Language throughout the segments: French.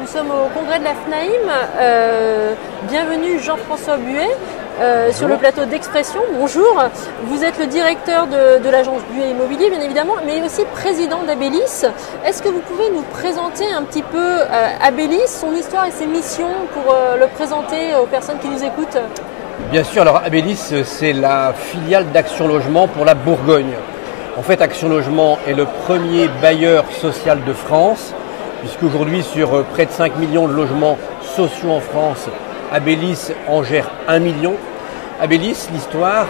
Nous sommes au congrès de la FNAIM. Bienvenue Jean-François Buet sur le plateau d'Expression. Bonjour. Vous êtes le directeur de l'agence Buet Immobilier, bien évidemment, mais aussi président d'Abélis. Est-ce que vous pouvez nous présenter un petit peu Abélis, son histoire et ses missions pour le présenter aux personnes qui nous écoutent? Bien sûr, alors Abélis, c'est la filiale d'Action Logement pour la Bourgogne. En fait, Action Logement est le premier bailleur social de France, puisqu'aujourd'hui, sur près de 5 millions de logements sociaux en France, Abélis en gère 1 million. Abélis, l'histoire,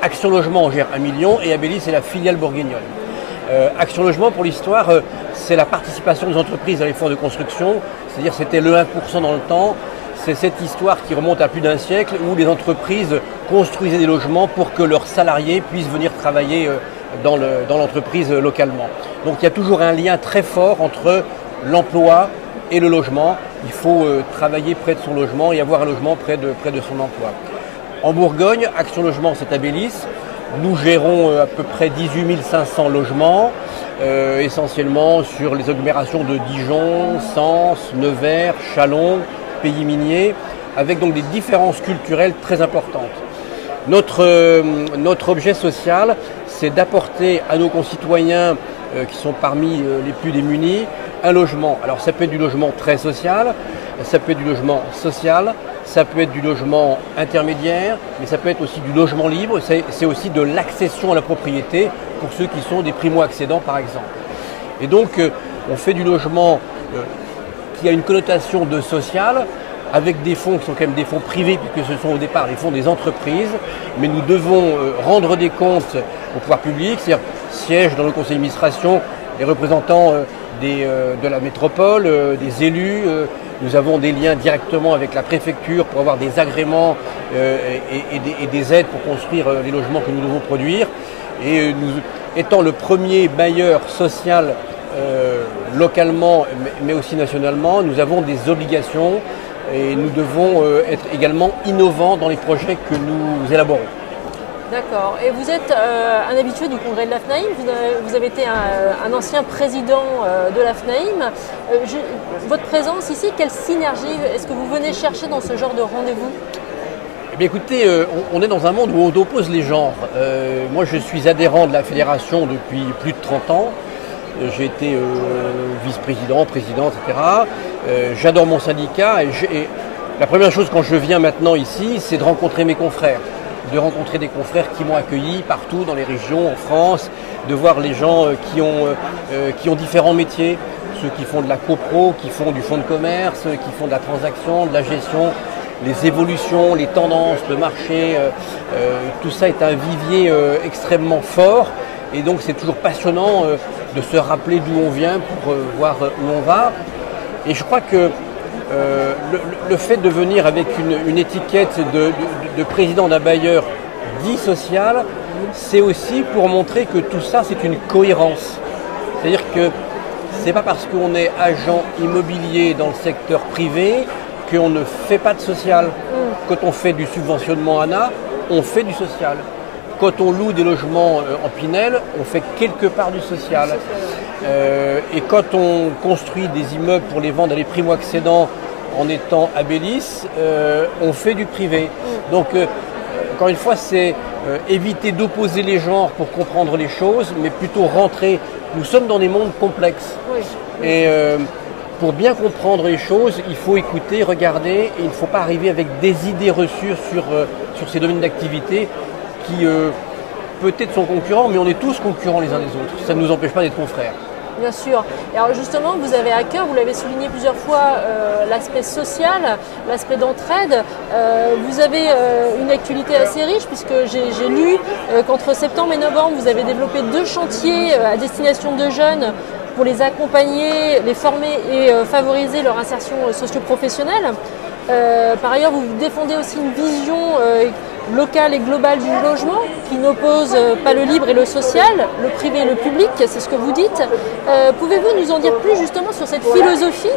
Action Logement en gère 1 million et Abélis est la filiale bourguignonne. Action Logement, pour l'histoire, c'est la participation des entreprises à l'effort de construction, c'est-à-dire c'était le 1% dans le temps. C'est cette histoire qui remonte à plus d'un siècle où les entreprises construisaient des logements pour que leurs salariés puissent venir travailler dans l'entreprise localement. Donc il y a toujours un lien très fort entre l'emploi et le logement. Il faut travailler près de son logement et avoir un logement près de son emploi. En Bourgogne, Action Logement, c'est Abélis. Nous gérons à peu près 18 500 logements, essentiellement sur les agglomérations de Dijon, Sens, Nevers, Châlons, Pays miniers, avec donc des différences culturelles très importantes. Notre objet social, c'est d'apporter à nos concitoyens qui sont parmi les plus démunis un logement. Alors ça peut être du logement très social, ça peut être du logement social, ça peut être du logement intermédiaire, mais ça peut être aussi du logement libre, c'est aussi de l'accession à la propriété pour ceux qui sont des primo-accédants par exemple. Et donc on fait du logement qui a une connotation de social, avec des fonds qui sont quand même des fonds privés, puisque ce sont au départ les fonds des entreprises, mais nous devons rendre des comptes au pouvoir public, c'est-à-dire siègent dans le conseil d'administration les représentants de la métropole, des élus. Nous avons des liens directement avec la préfecture pour avoir des agréments et des aides pour construire les logements que nous devons produire. Et nous, étant le premier bailleur social localement, mais aussi nationalement, nous avons des obligations et nous devons être également innovants dans les projets que nous élaborons. D'accord. Et vous êtes un habitué du congrès de la FNAIM, vous avez été un ancien président de la FNAIM. Votre présence ici, quelle synergie est-ce que vous venez chercher dans ce genre de rendez-vous? Eh bien écoutez, on est dans un monde où on oppose les genres. Moi je suis adhérent de la fédération depuis plus de 30 ans. J'ai été vice-président, président, etc. J'adore mon syndicat et la première chose quand je viens maintenant ici, c'est de rencontrer mes confrères. De rencontrer des confrères qui m'ont accueilli partout dans les régions, en France, de voir les gens qui ont différents métiers, ceux qui font de la copro, qui font du fonds de commerce, qui font de la transaction, de la gestion, les évolutions, les tendances, le marché, tout ça est un vivier extrêmement fort et donc c'est toujours passionnant de se rappeler d'où on vient pour voir où on va. Et je crois que le fait de venir avec une étiquette de président d'un bailleur dit social, c'est aussi pour montrer que tout ça, c'est une cohérence. C'est-à-dire que ce n'est pas parce qu'on est agent immobilier dans le secteur privé qu'on ne fait pas de social. Quand on fait du subventionnement ANA, on fait du social. Quand on loue des logements en Pinel, on fait quelque part du social. Et quand on construit des immeubles pour les vendre à des primo-accédants en étant Abélis, on fait du privé. Donc, encore une fois, c'est éviter d'opposer les genres pour comprendre les choses, mais plutôt rentrer. Nous sommes dans des mondes complexes. Et pour bien comprendre les choses, il faut écouter, regarder, et il ne faut pas arriver avec des idées reçues sur ces domaines d'activité qui peut-être sont concurrents, mais on est tous concurrents les uns des autres. Ça ne nous empêche pas d'être confrères. Bien sûr. Et alors justement, vous avez à cœur, vous l'avez souligné plusieurs fois, l'aspect social, l'aspect d'entraide. Vous avez une actualité assez riche puisque j'ai lu qu'entre septembre et novembre, vous avez développé 2 chantiers à destination de jeunes pour les accompagner, les former et favoriser leur insertion socio-professionnelle. Par ailleurs, vous défendez aussi une vision locale et globale du logement qui n'oppose pas le libre et le social, le privé et le public, c'est ce que vous dites. Pouvez-vous nous en dire plus justement sur cette philosophie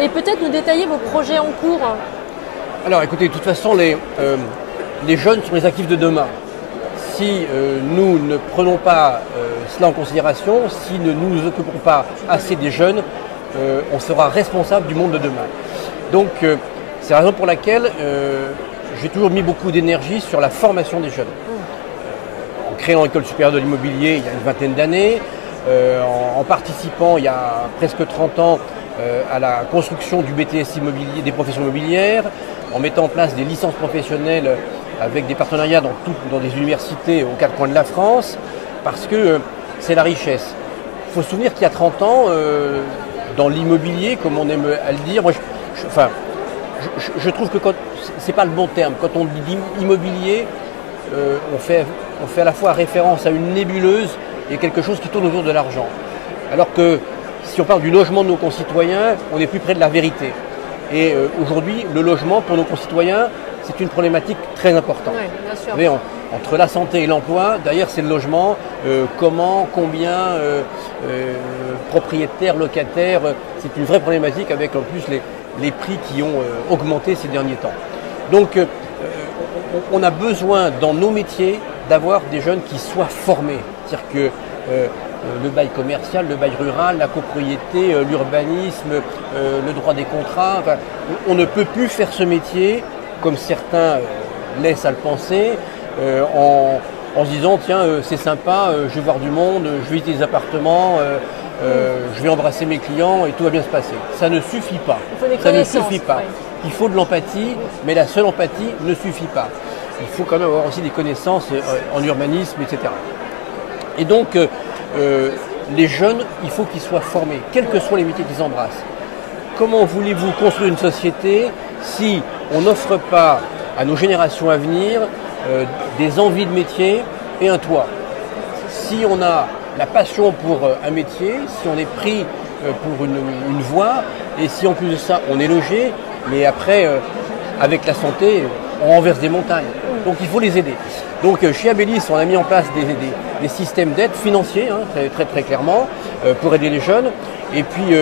et peut-être nous détailler vos projets en cours? Alors écoutez, de toute façon, les jeunes sont les actifs de demain. Si nous ne prenons pas cela en considération, si nous ne nous occupons pas assez des jeunes, on sera responsable du monde de demain. Donc c'est la raison pour laquelle j'ai toujours mis beaucoup d'énergie sur la formation des jeunes. En créant l'école supérieure de l'immobilier il y a une vingtaine d'années, en participant il y a presque 30 ans à la construction du BTS immobilier, des professions immobilières, en mettant en place des licences professionnelles avec des partenariats dans des universités aux quatre coins de la France, parce que c'est la richesse. Il faut se souvenir qu'il y a 30 ans, dans l'immobilier, comme on aime à le dire, moi, je trouve que c'est pas le bon terme. Quand on dit immobilier, on fait à la fois référence à une nébuleuse et quelque chose qui tourne autour de l'argent. Alors que si on parle du logement de nos concitoyens, on est plus près de la vérité. Et aujourd'hui, le logement pour nos concitoyens, c'est une problématique très importante. Oui, bien sûr. Vous voyez, entre la santé et l'emploi, derrière c'est le logement, comment, combien, propriétaires, locataires, c'est une vraie problématique avec en plus les prix qui ont augmenté ces derniers temps. Donc on a besoin dans nos métiers d'avoir des jeunes qui soient formés. C'est-à-dire que le bail commercial, le bail rural, la copropriété, l'urbanisme, le droit des contrats, enfin, on ne peut plus faire ce métier comme certains laissent à le penser, en se disant tiens c'est sympa, je vais voir du monde, je vais visiter des appartements, je vais embrasser mes clients et tout va bien se passer. Ça ne suffit pas. Ça ne suffit pas. Oui. Il faut de l'empathie, mais la seule empathie ne suffit pas. Il faut quand même avoir aussi des connaissances en urbanisme, etc. Et donc les jeunes, il faut qu'ils soient formés, quels que soient les métiers qu'ils embrassent. Comment voulez-vous construire une société si on n'offre pas à nos générations à venir des envies de métier et un toit? Si on a la passion pour un métier, si on est pris pour une voie, et si en plus de ça on est logé, mais après avec la santé, on renverse des montagnes. Donc il faut les aider. Donc chez Abélis, on a mis en place des systèmes d'aide financiers, hein, très clairement, pour aider les jeunes. Et puis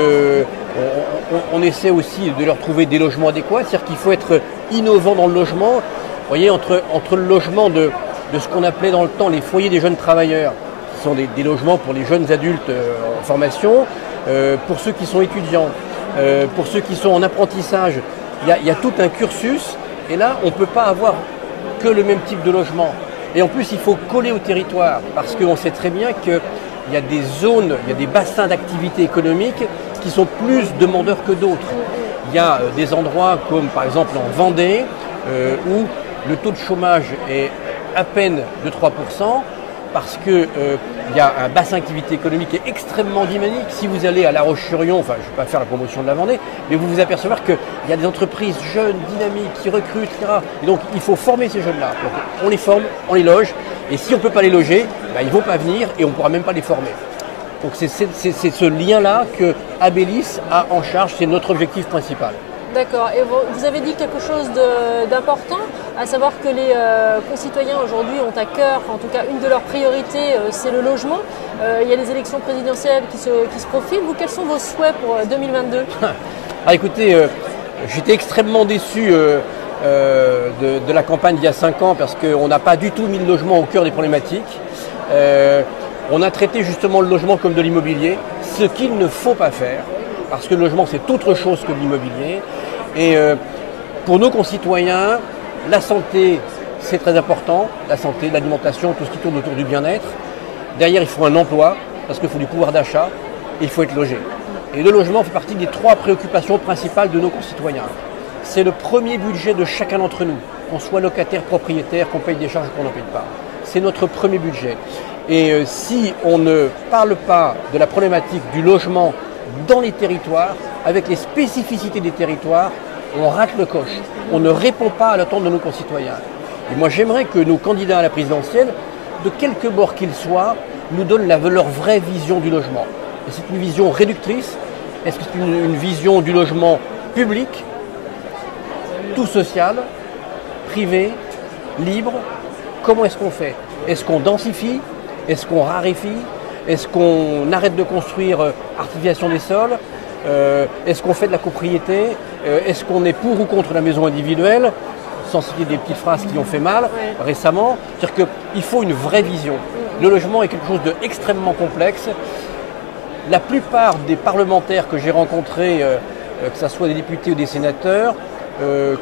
on essaie aussi de leur trouver des logements adéquats, c'est-à-dire qu'il faut être innovant dans le logement. Vous voyez, entre le logement de ce qu'on appelait dans le temps les foyers des jeunes travailleurs, qui sont des logements pour les jeunes adultes en formation, pour ceux qui sont étudiants, pour ceux qui sont en apprentissage, il y a tout un cursus. Et là, on ne peut pas avoir que le même type de logement. Et en plus, il faut coller au territoire, parce qu'on sait très bien qu'il y a des zones, il y a des bassins d'activité économique qui sont plus demandeurs que d'autres. Il y a des endroits comme par exemple en Vendée, où le taux de chômage est à peine de 3%, parce qu'il y a un bassin d'activité économique qui est extrêmement dynamique. Si vous allez à La Roche-sur-Yon, enfin je ne vais pas faire la promotion de la Vendée, mais vous vous apercevrez qu'il y a des entreprises jeunes, dynamiques, qui recrutent, etc. Et donc il faut former ces jeunes-là. Donc, on les forme, on les loge, et si on ne peut pas les loger, ils ne vont pas venir et on ne pourra même pas les former. Donc c'est ce lien-là que Abélis a en charge, c'est notre objectif principal. D'accord. Et vous avez dit quelque chose d'important, à savoir que les concitoyens aujourd'hui ont à cœur, en tout cas une de leurs priorités, c'est le logement. Il y a les élections présidentielles qui se profilent. Vous, quels sont vos souhaits pour 2022 ? Écoutez, j'étais extrêmement déçu de la campagne d'il y a 5 ans parce qu'on n'a pas du tout mis le logement au cœur des problématiques. On a traité justement le logement comme de l'immobilier, ce qu'il ne faut pas faire, parce que le logement c'est autre chose que l'immobilier. Et pour nos concitoyens, la santé c'est très important, la santé, l'alimentation, tout ce qui tourne autour du bien-être. Derrière il faut un emploi, parce qu'il faut du pouvoir d'achat, et il faut être logé. Et le logement fait partie des 3 préoccupations principales de nos concitoyens. C'est le premier budget de chacun d'entre nous, qu'on soit locataire, propriétaire, qu'on paye des charges ou qu'on n'en paye pas. C'est notre premier budget. Et si on ne parle pas de la problématique du logement dans les territoires, avec les spécificités des territoires, on rate le coche. On ne répond pas à l'attente de nos concitoyens. Et moi j'aimerais que nos candidats à la présidentielle, de quelque bord qu'ils soient, nous donnent leur vraie vision du logement. Et c'est une vision réductrice. Est-ce que c'est une vision du logement public, tout social, privé, libre? Comment est-ce qu'on fait? Est-ce qu'on densifie? Est-ce qu'on raréfie? Est-ce qu'on arrête de construire artificialisation des sols? Est-ce qu'on fait de la copropriété? Est-ce qu'on est pour ou contre la maison individuelle? Sans citer des petites phrases qui ont fait mal récemment. C'est-à-dire qu'il faut une vraie vision. Le logement est quelque chose d'extrêmement complexe. la plupart des parlementaires que j'ai rencontrés, que ce soit des députés ou des sénateurs,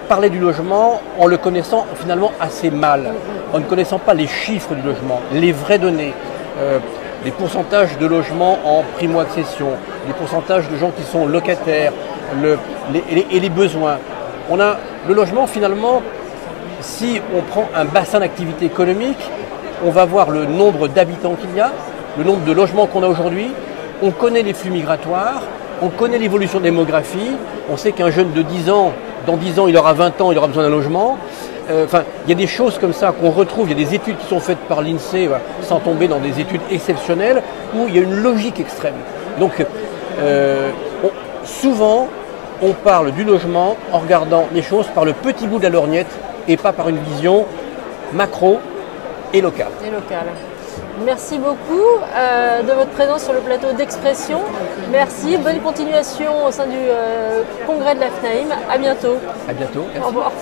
parlaient du logement en le connaissant finalement assez mal, en ne connaissant pas les chiffres du logement, les vraies données, les pourcentages de logements en primo-accession, les pourcentages de gens qui sont locataires, et les besoins. On a le logement finalement, si on prend un bassin d'activité économique, on va voir le nombre d'habitants qu'il y a, le nombre de logements qu'on a aujourd'hui, on connaît les flux migratoires, on connaît l'évolution démographique, on sait qu'un jeune de 10 ans, dans 10 ans, il aura 20 ans, il aura besoin d'un logement. Il y a des choses comme ça qu'on retrouve, il y a des études qui sont faites par l'INSEE, sans tomber dans des études exceptionnelles, où il y a une logique extrême. Donc, souvent, on parle du logement en regardant les choses par le petit bout de la lorgnette et pas par une vision macro et locale. Merci beaucoup de votre présence sur le plateau d'Expression. Merci, bonne continuation au sein du congrès de la FNAIM. À bientôt. À bientôt. Merci. Au revoir.